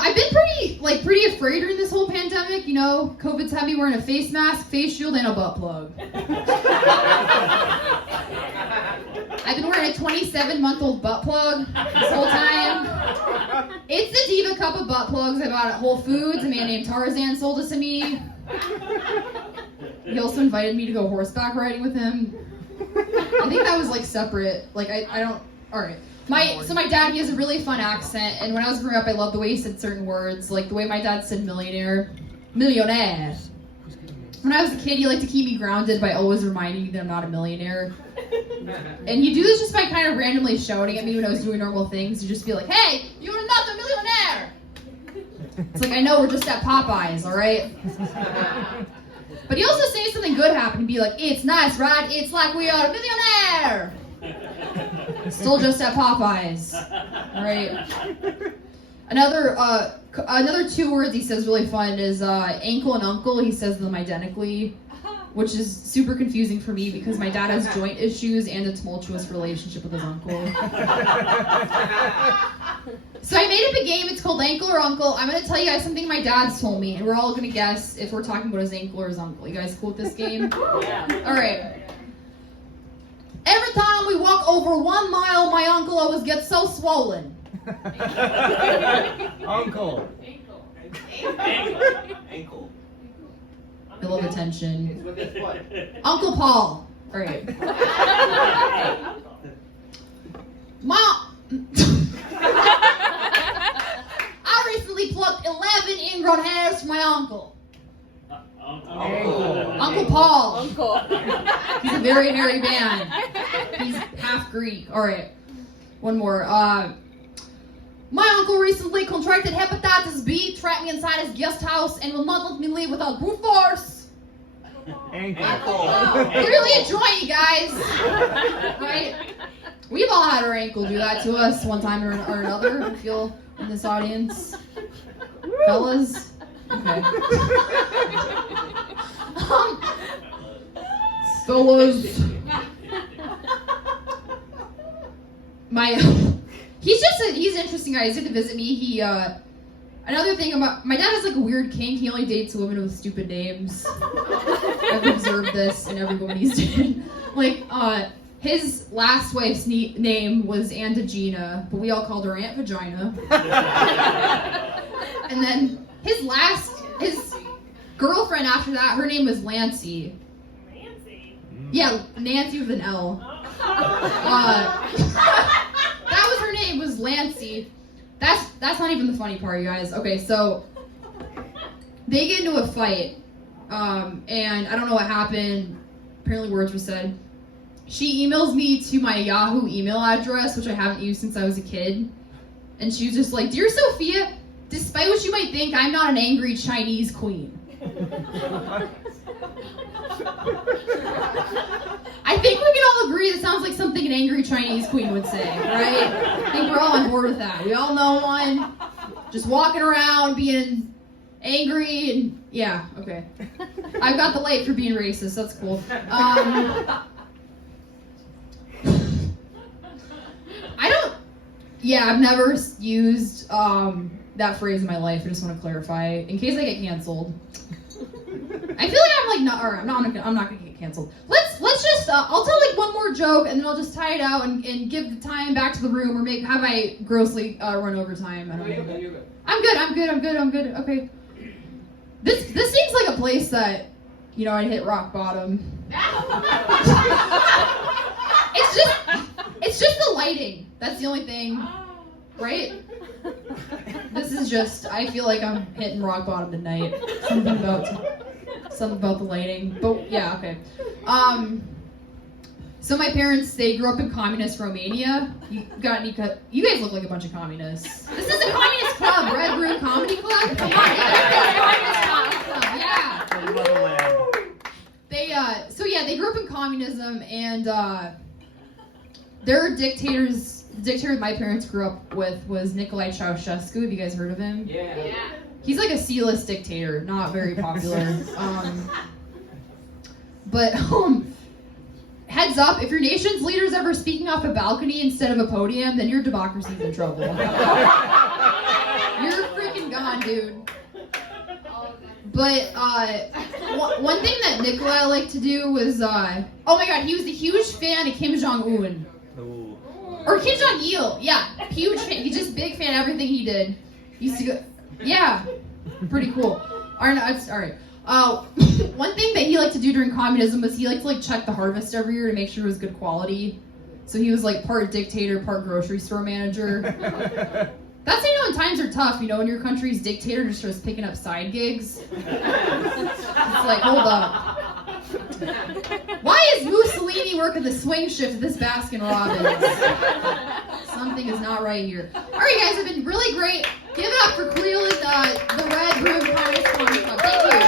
I've been pretty afraid during this whole pandemic. You know, COVID's had me wearing a face mask, face shield, and a butt plug. I've been wearing a 27-month-old butt plug this whole time. It's the Diva cup of butt plugs I bought at Whole Foods. A man named Tarzan sold it to me. He also invited me to go horseback riding with him. I think that was like separate. Like I don't. All right. So my dad, he has a really fun accent, and when I was growing up, I loved the way he said certain words, like the way my dad said millionaire. When I was a kid, he liked to keep me grounded by always reminding me that I'm not a millionaire. And he'd do this just by kind of randomly shouting at me when I was doing normal things. He'd just be like, "Hey, you're not a millionaire!" It's like, I know, we're just at Popeyes, all right? But he also say something good happened and be like, "It's nice, right? It's like we are a millionaire!" Still just at Popeyes, all right? Another 2 words he says really fun is ankle and uncle. He says them identically, which is super confusing for me because my dad has joint issues and a tumultuous relationship with his uncle. So I made up a game. It's called Ankle or Uncle. I'm going to tell you guys something my dad's told me, and we're all going to guess if we're talking about his ankle or his uncle. You guys cool with this game? Yeah. All right. Every time we walk over 1 mile, my uncle always gets so swollen. Uncle. Ankle. I love attention. It's with his foot. Uncle Paul. All right. I recently plucked 11 ingrown hairs from my uncle. Uncle Paul. Uncle. He's a very hairy man. He's half Greek. All right. One more. My uncle recently contracted hepatitis B, trapped me inside his guest house, and will not let me leave without brute force. Ankle. Clearly a joint, you guys. Right? We've all had our ankle do that to us one time or another. I feel in this audience. Fellas. Okay. Fellas. He's an interesting guy. He's here to visit me. Another thing about, my dad is like a weird kink. He only dates women with stupid names. I've observed this in every woman he's dated. Like, his last wife's name was Antigina, but we all called her Aunt Vagina. And then his girlfriend after that, her name was Lancy. Nancy? Yeah, Nancy with an L. That was her name, was Lancy. That's not even the funny part, you guys. Okay, so they get into a fight, and I don't know what happened. Apparently words were said. She emails me to my Yahoo email address, which I haven't used since I was a kid. And she was just like, "Dear Sophia, despite what you might think, I'm not an angry Chinese queen." I think we can all agree that sounds like something an angry Chinese queen would say, right? I think we're all on board with that. We all know one. Just walking around being angry and yeah, okay. I've got the light for being racist. That's cool. I've never used that phrase in my life. I just want to clarify in case I get canceled. I feel like I'm not gonna get canceled. Let's just I'll tell like one more joke and then I'll just tie it out and give the time back to the room or have I grossly run over time. I don't know. You're good. I'm good. Okay. This seems like a place that, you know, I'd hit rock bottom. It's just the lighting. That's the only thing, right? This is just, I feel like I'm hitting rock bottom tonight. Something about the lighting. But yeah, okay. So my parents, they grew up in communist Romania. You guys look like a bunch of communists. This is a communist club, Red Room Comedy Club. Come on, communist comedy club, yeah. They grew up in communism, and their dictators. The dictator my parents grew up with was Nicolae Ceausescu. Have you guys heard of him? Yeah. He's like a C-list dictator, not very popular. But heads up, if your nation's leader's ever speaking off a balcony instead of a podium, then your democracy's in trouble. Your freaking on, dude. But one thing that Nikolai liked to do was, oh my god, he was a huge fan of Kim Jong-un. Ooh. Or Kim Jong-il, yeah, huge fan. He's just big fan of everything he did. He used to go, yeah, pretty cool. All right. One thing that he liked to do during communism was he liked to check the harvest every year to make sure it was good quality. So he was part dictator, part grocery store manager. That's how you know when times are tough, when your country's dictator just starts picking up side gigs. It's like, hold up. Why is Mussolini working the swing shift at this Baskin Robbins? Something is not right here. Alright guys, it's been really great. Give it up for Cleveland, the Red Room Comedy Club. Thank you.